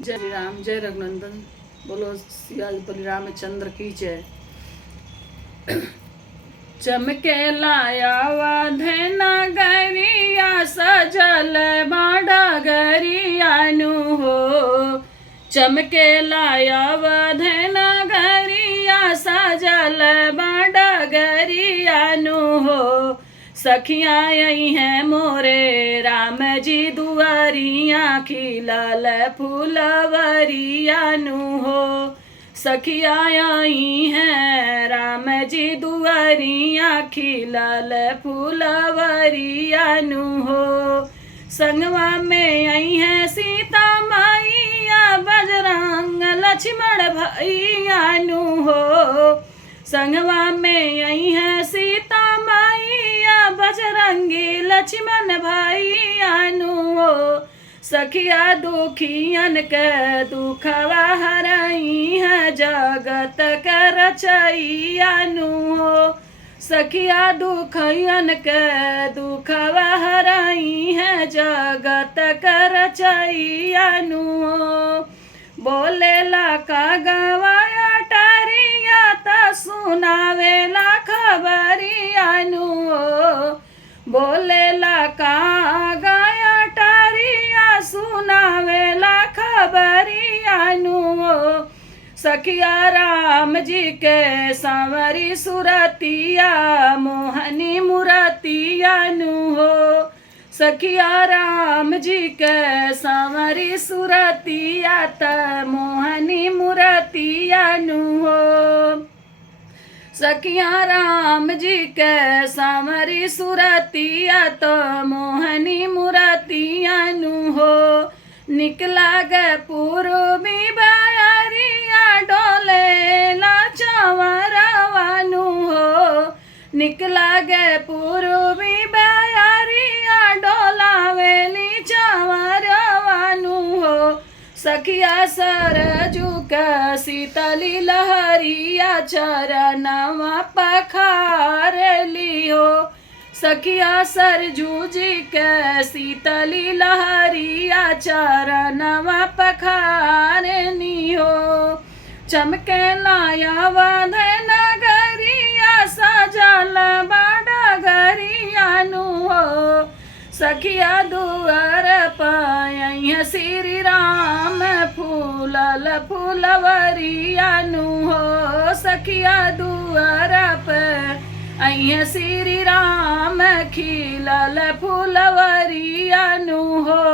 जय श्री राम, जय रघुनंदन। बोलो सियाल बलि रामचंद्र की जय। चमके लाया वाधे नगरिया सजल डगरियानु हो। चमके लाया वाधे नगरिया सजल डगरियानु हो। सखियाँ आई हैं मोरे राम जी दुआरिया खिलल फूलवरियानु हो। सखियाँ आई हैं राम जी दुआरिया खिलल फूलवरियानु हो। संगवा में आई हैं सीता मैया बजरंग लक्ष्मण भैयानु हो। संगवा में आई हैं सीता मैया बजरंगी लक्ष्मण भैयानु हो। सखिया दुखियन के दुखवा हरई है जगत के रचैयानु हो। सखिया दुखियन के दुखवा हरई है जगत के रचैयानु हो। बोलेला का गवाया टरिया त सुनावेला खबरियानु हो। बोलेला का गाया टरिया सुनावेला खबरियानु हो। सखिया राम जी के सांवरी सुरतिया मोहनी मुरतियानु हो। सखिया राम जी के सांवरी सुरतिया त मोहनी मुरतियानु हो। सखिया राम जी के सांवरी सुरतिया तो मोहनी मुरतियानु हो। निकला गे पूर्वी बयरिया डोले ला चंवरवानु हो। निकला गे पूर्वी बयरिया डोलावेली चंवरवानु हो। सखिया सरजू का शीतली लहरिया चरणवा पखार लियो। सखिया सरजू जी के शीतली लहरिया चरणवा पखार लियो। चमके लाया वाधे नगरिया सजल डगरियानु हो। सखिया दुआर पाया श्री राम फूलल फूलवरियानु हो। सखिया दुआर पाया श्री राम खिलल फूलवरियानु हो।